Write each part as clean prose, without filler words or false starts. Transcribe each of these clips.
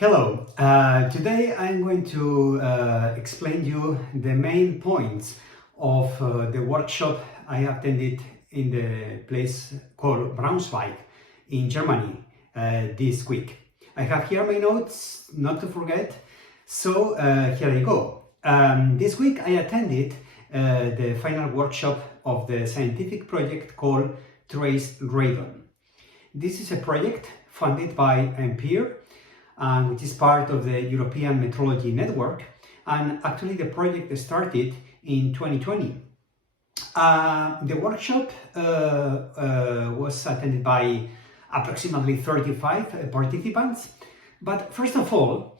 Hello, today I'm going to explain you the main points of the workshop I attended in the place called Braunschweig in Germany this week. I have here my notes, not to forget, so here I go. This week I attended the final workshop of the scientific project called Traceradon. This is a project funded by Ampere, which is part of the European Metrology Network, and actually the project started in 2020. The workshop was attended by approximately 35 participants, but first of all,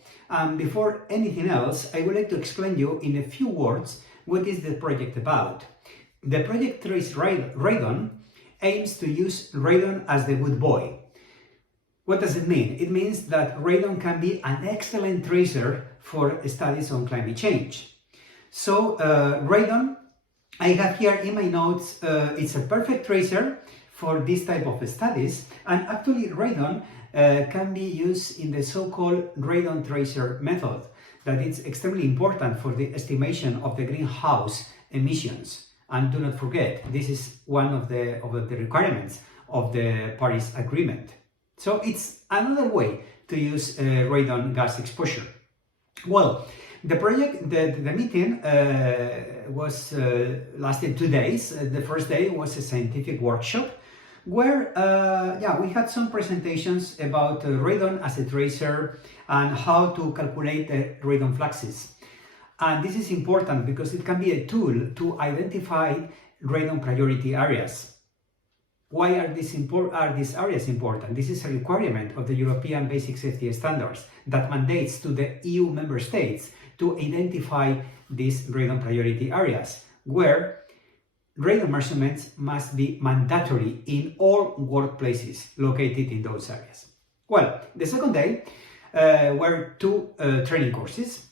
before anything else, I would like to explain you in a few words what is the project about. The project Traceradon aims to use radon as the good boy. What does it mean? It means that radon can be an excellent tracer for studies on climate change. So radon, I have here in my notes, it's a perfect tracer for this type of studies, and actually radon can be used in the so-called radon tracer method, that is extremely important for the estimation of the greenhouse emissions. And do not forget, this is one of the requirements of the Paris Agreement. So it's another way to use radon gas exposure. Well, the project, the meeting was lasted 2 days. The first day was a scientific workshop where we had some presentations about radon as a tracer and how to calculate the radon fluxes. And this is important because it can be a tool to identify radon priority areas. Why are these areas important? This is a requirement of the European Basic Safety Standards that mandates to the EU member states to identify these radon priority areas, where radon measurements must be mandatory in all workplaces located in those areas. Well, the second day were two training courses.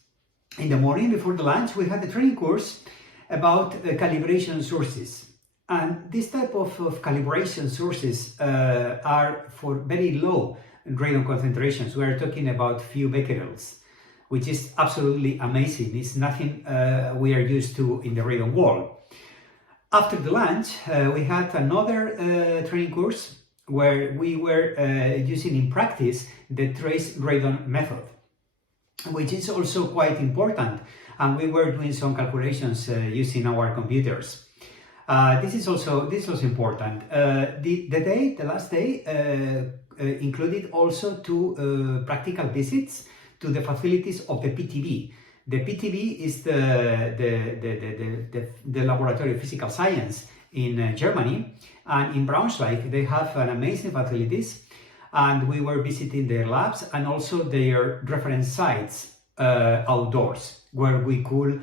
In the morning, before the lunch, we had a training course about calibration sources. And this type of calibration sources are for very low radon concentrations. We are talking about few becquerels, which is absolutely amazing. It's nothing we are used to in the radon world. After the lunch, we had another training course where we were using in practice the Traceradon method, which is also quite important. And we were doing some calculations using our computers. This was important. The last day included also two practical visits to the facilities of the PTV. The PTV is the Laboratory of Physical Science in Germany, and in Braunschweig they have an amazing facilities, and we were visiting their labs and also their reference sites outdoors, where we could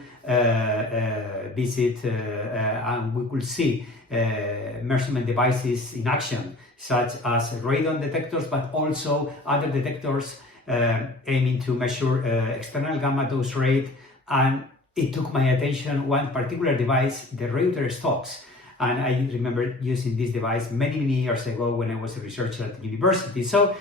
visit and we could see measurement devices in action, such as radon detectors, but also other detectors aiming to measure external gamma dose rate. And it took my attention one particular device, the Reuter-Stokes. And I remember using this device many years ago when I was a researcher at the university. So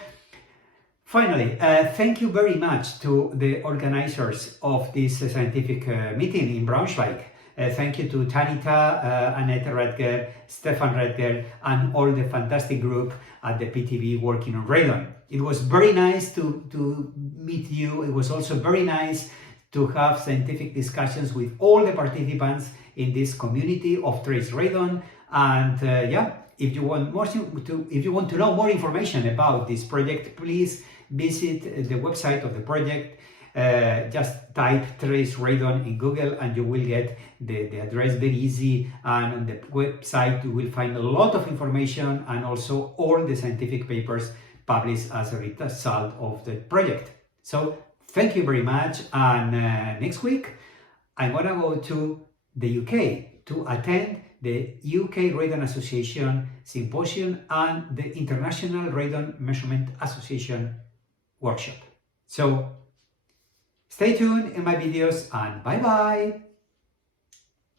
finally, thank you very much to the organizers of this scientific meeting in Braunschweig. Thank you to Tanita, Annette Redger, Stefan Redger, and all the fantastic group at the PTV working on radon. It was very nice to meet you. It was also very nice to have scientific discussions with all the participants in this community of Traceradon. And if you want to know more information about this project, please visit the website of the project. Just type Traceradon in Google and you will get the address very easy. And on the website you will find a lot of information and also all the scientific papers published as a result of the project. So thank you very much. And next week I'm gonna go to the UK to attend the UK Radon Association Symposium and the International Radon Measurement Association workshop. So stay tuned in my videos and bye bye!